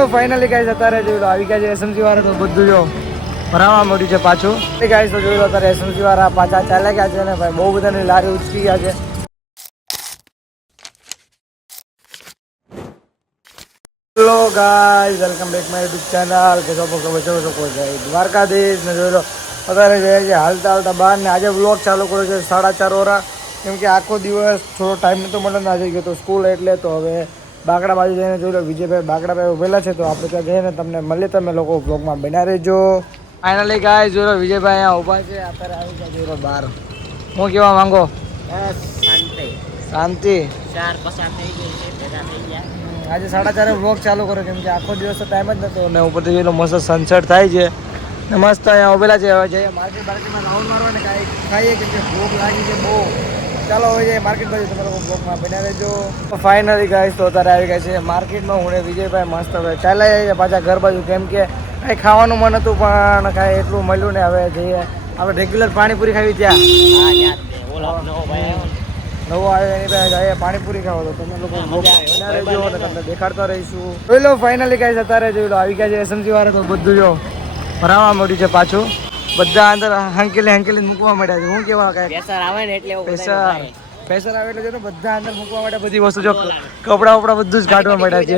લો finally guys અત્યારે જોઈ લો આવી ગયા છે એસએમસી વાળા તો બધું જો ભરાવા મળ્યું છે પાછું ગાઈસ તો જોઈ લો અત્યારે એસએમસી વાળા પાછા ચાલ્યા ગયા છે ને ભાઈ બહુ બધાની લારી ઉચકી ગયા છે. Hello guys welcome back my YouTube channel કે છો દ્વારકાધીશ ને જોઈ લો અત્યારે જાય છે હાલતા હાલતા બહાર ને આજે વ્લોગ ચાલુ કર્યો છે 4:30 વાળા કેમ કે આખો દિવસ થોડો ટાઈમ નતો મળે ને આજે ગયો તો સ્કૂલ એટલે તો હવે બાગડા બાજુ જઈને જોઈ લો વિજયભાઈ બાગડાભાઈ ઉભેલા છે તો આપણે ત્યાં જઈને તમને મળીએ તમે લોકો બ્લોગમાં બના રહેજો. ફાઇનલી ગાઈસ જોઈ લો વિજયભાઈ અહીંયા ઊભા છે અત્યારે આવી ગયા જોઈ લો બહાર. હું કેવા માંગો? શાંતિ શાંતિ 4 પસાર થઈ ગઈ છે ભેગા થઈ ગયા. આજે 4:30 વ્લોગ ચાલુ કર્યો કેમ કે આખો દિવસ તો ટાઈમ જ નતો ને ઉપરથી જોઈ લો મસ્ત સનસેટ થાય છે ને મસ્ત અહીંયા ઉભેલા છે. હવે જઈએ માર્કેટમાં રાઉન્ડ મારવા ને કાંઈ ખાઈએ કેમ કે ભૂખ લાગી છે બહુ. ચાલો હવે જઈએ માર્કેટ બાજુ તમે લોકો બ્લોગમાં બન્યા રહેજો. ફાઇનલી ગાઈસ તો અત્યારે આવી ગયા છે માર્કેટમાં હું ને વિજયભાઈ મસ્ત હવે ચાલ્યા જાય છે પાછા ઘર બાજુ કેમ કે કાંઈ ખાવાનું મન હતું પણ કાંઈ એટલું મળ્યું ને હવે જઈએ આપણે રેગ્યુલર પાણીપુરી ખાવી ત્યાં નવો આવ્યો એની પાસે જઈએ પાણીપુરી ખાવા તો તમે લોકો બન્યા રહેજો અને તમને દેખાડતા રહીશું. જોઈ લો ફાઇનલી ગાઈસ અત્યારે જોઈ લો આવી ગયા છે એસએમસી વાળા તો બધું જો ભરાવા મળ્યું છે પાછું બધા અંદર હંકેલી મૂકવા માંડ્યા છે. હું કેવા કાંઈ પ્રેશર આવે ને એટલે પ્રેશર આવે એટલે જો બધા અંદર મૂકવા માટે બધી વસ્તુ જો કપડા વપડા બધું જ કાઢવા માંડ્યા છે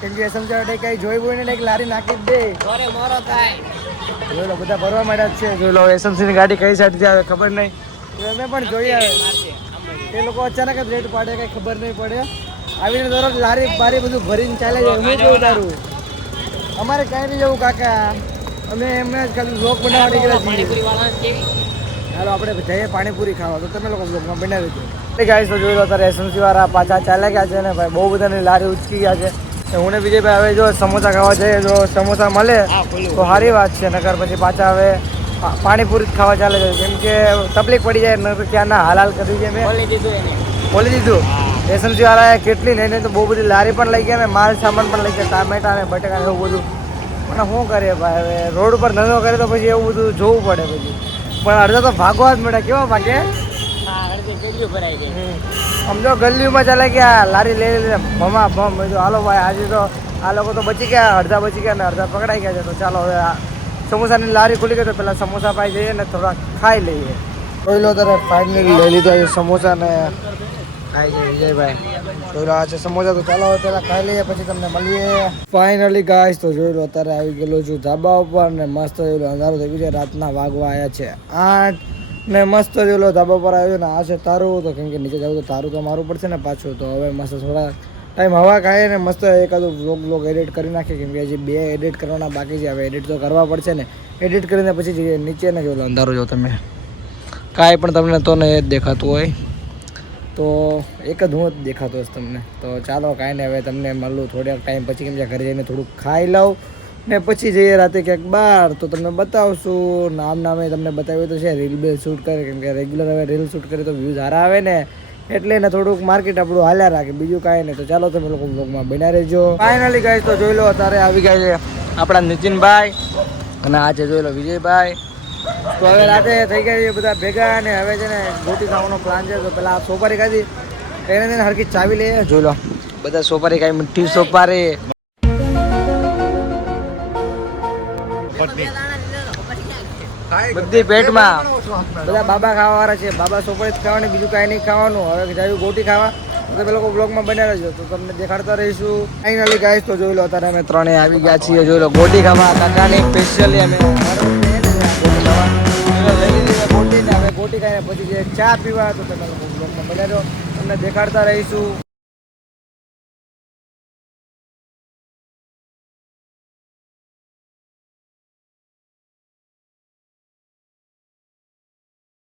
કેમ કે એસએમસી વાળા કઈ જોઈ બોઈને ને લારી નાખી જ દે મોરો થાય. જોઈ લો બધા ભરવા માંડ્યા છે. જોઈ લો એસએમસી ની ગાડી કઈ સાઈડથી આવે ખબર નહીં અમે પણ જોઈ આવે એ લોકો અચાનક જ રેટ પાડે કઈ ખબર નહીં પડે આવીને દરરોજ લારી બારી બધું ભરીને ચાલે જાય. હું કેવું તારું અમારે કાંઈ નહીં જવું કાકા અમે એમને જ ખાલી બ્લોગ બનાવવા નીકળ્યા છીએ. ચાલો આપણે જઈએ પાણીપુરી ખાવા તો તમે લોકો બ્લોગમાં બનાવી દો. ગાઈસ તો જોઈ લો અત્યારે એસએમસી વાળા પાછા ચાલ્યા ગયા છે ને ભાઈ બહુ બધાની લારી ઉચકી ગયા છે. હું ને વિજયભાઈ હવે જો સમોસા ખાવા જઈએ જો સમોસા મળે તો સારી વાત છે નકર પછી પાછા હવે પાણીપુરી ખાવા ચાલે છે કેમ કે તકલીફ પડી જાય નકર ક્યાંના હાલાલ કરી છે મેં ખોલી દીધું. એસએમસી વાળાએ કેટલી નહીં તો બહુ બધી લારી પણ લઈ ગયા ને માલ સામાન પણ લઈ ગયા ટામેટા ને બટેકા ને એવું બધું. પણ શું કરીએ ભાઈ હવે રોડ ઉપર ધંધો કરે તો પછી એવું બધું જોવું પડે પછી પણ અડધા તો ભાગવા જ મળે. કેવા ભાગે સમજો ગલીમાં ચાલે ગયા લારી લઈ લઈને ભમા ભમ હાલો ભાઈ આજે તો આ લોકો તો બચી ગયા અડધા બચી ગયા ને અડધા પકડાઈ ગયા છે. તો ચાલો હવે સમોસાની લારી ખુલી ગઈ તો પેલા સમોસા પાઈ જઈએ ને થોડા ખાઈ લઈએ. જોઈ લો ત્યારે ફાઇનલી લઈ લીધા છે સમોસા ને ખાઈ છે વિજયભાઈ. જોઈ લો આ છે સમોસા તો ચાલો હવે પેલા ખાઈ લઈએ પછી તમને મળીએ. ફાઇનલી ગાઈસ તો જોઈ લો અત્યારે આવી ગયેલો છું ધાબા ઉપર ને મસ્ત જોઈ લો અંધારું થઈ ગયું છે રાતના વાગવા આવ્યા છે 8 ને મસ્ત જોઈ લો ધાબા પર આવ્યો ને આ છે તારું તો કેમ કે નીચે જવું તો તારું તો મારું પડશે ને પાછું તો હવે મસ્ત થોડા ટાઈમ હવા ખાઈએ ને મસ્ત એકાદું વ્લોગ એડિટ કરી નાખીએ કેમ કે હજી 2 એડિટ કરવાના બાકી છે. હવે એડિટ તો કરવા પડશે ને એડિટ કરીને પછી જઈએ નીચે ને જોઈ લો અંધારો જો તમે કાંઈ પણ તમને તો ને એ જ દેખાતું હોય તો એક જ હું જ દેખાતો હશે તમને. તો ચાલો કાંઈ નહીં હવે તમને મળું થોડાક ટાઈમ પછી કેમ કે ઘરે જઈને થોડુંક ખાઈ લઉં ને પછી જઈએ રાતે ક્યાંક બહાર તો તમને બતાવશું. નામે તમને બતાવ્યું તો છે રીલ બે શૂટ કરે કેમ કે રેગ્યુલર હવે રીલ શૂટ કરે તો વ્યૂઝ સારા આવે ને એટલે ને થોડુંક માર્કેટ આપણું હાલ્યા રાખે બીજું કાંઈ નહીં. તો ચાલો તમે લોકો બ્લોગમાં બન્યા રહેજો. ફાઇનલી ગાઈસ તો જોઈ લો અત્યારે આવી ગયા છે આપણા નીતિનભાઈ અને આ છે જોઈ લો વિજયભાઈ. તો હવે રાતે થઈ ગયા છે બધા ભેગા અને હવે છે ને ગોટી ખાવાનો પ્લાન છે. તો પેલા સોપારી ખાધી એને હરકી ચાવી લઈએ. જોઈ લો બધા સોપારી ખાઈ મીઠી સોપારી બધી પેટમાં બધા બાબા ખાવા વાળા છે. બાબા સોપારી જ ખાવાની બીજું કાંઈ નહીં ખાવાનું. હવે જાયું ગોટી ખાવા તો તમે લોકો બ્લોગમાં બન્યા રહેજો તો તમને દેખાડતા રહીશું. ફાઇનલી ગાઈસ તો જોઈ લો અત્યારે અમે 3 આવી ગયા છીએ. જોઈ લો ગોટી ખાવા કાકાની સ્પેશિયલી અમે ગોટી ને હવે ગોટી ખાઈને પછી જે ચા પીવા તો તમે લોકો બ્લોગમાં બન્યા રહો તમને દેખાડતા રહીશું.